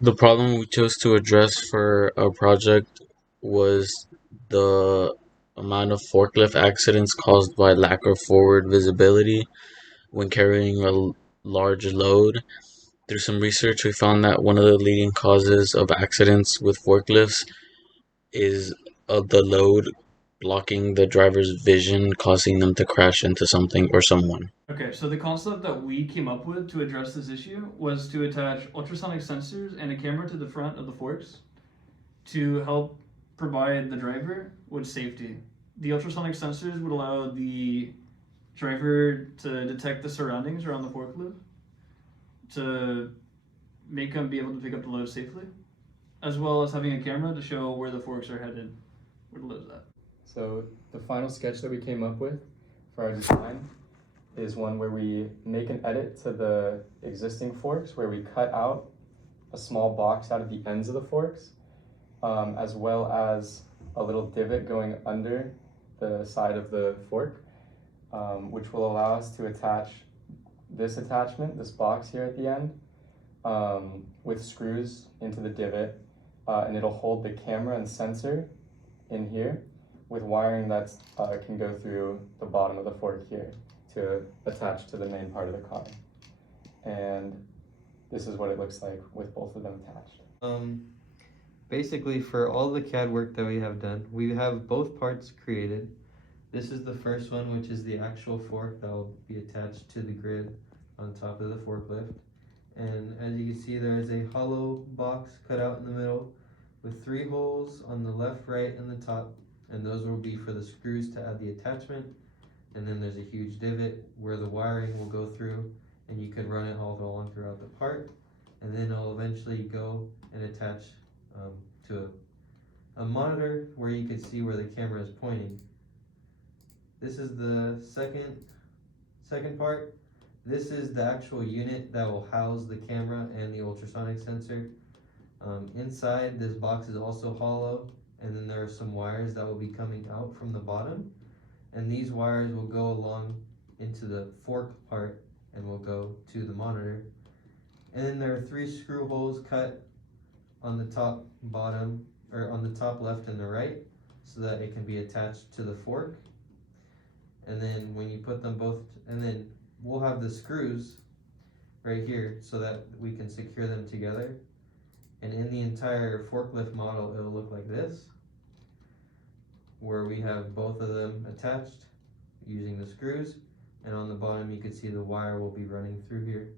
The problem we chose to address for our project was the amount of forklift accidents caused by lack of forward visibility when carrying a large load. Through some research, we found that one of the leading causes of accidents with forklifts is the load blocking the driver's vision, causing them to crash into something or someone. Okay, so the concept that we came up with to address this issue was to attach ultrasonic sensors and a camera to the front of the forks to help provide the driver with safety. The ultrasonic sensors would allow the driver to detect the surroundings around the forklift to make them be able to pick up the load safely, as well as having a camera to show where the forks are headed, where the load's at. So the final sketch that we came up with for our design is one where we make an edit to the existing forks, where we cut out a small box out of the ends of the forks, as well as a little divot going under the side of the fork, which will allow us to attach this attachment, this box here at the end, with screws into the divot, and it'll hold the camera and sensor in here with wiring that can go through the bottom of the fork here to attach to the main part of the car. And this is what it looks like with both of them attached. Basically, for all the CAD work that we have done, we have both parts created. This is the first one, which is the actual fork that will be attached to the grid on top of the forklift. And as you can see, there is a hollow box cut out in the middle with 3 holes on the left, right, and the top. And those will be for the screws to add the attachment. And then there's a huge divot where the wiring will go through, and you could run it all along throughout the part. And then it'll eventually go and attach to a monitor where you can see where the camera is pointing. This is the second part. This is the actual unit that will house the camera and the ultrasonic sensor. Inside, this box is also hollow, and then there are some wires that will be coming out from the bottom, and these wires will go along into the fork part and will go to the monitor. And then there are 3 screw holes cut on the top, bottom, or on the top left and the right, so that it can be attached to the fork. And then when you put them both, and then we'll have the screws right here so that we can secure them together. And in the entire forklift model, it'll look like this, where we have both of them attached using the screws, and on the bottom you can see the wire will be running through here.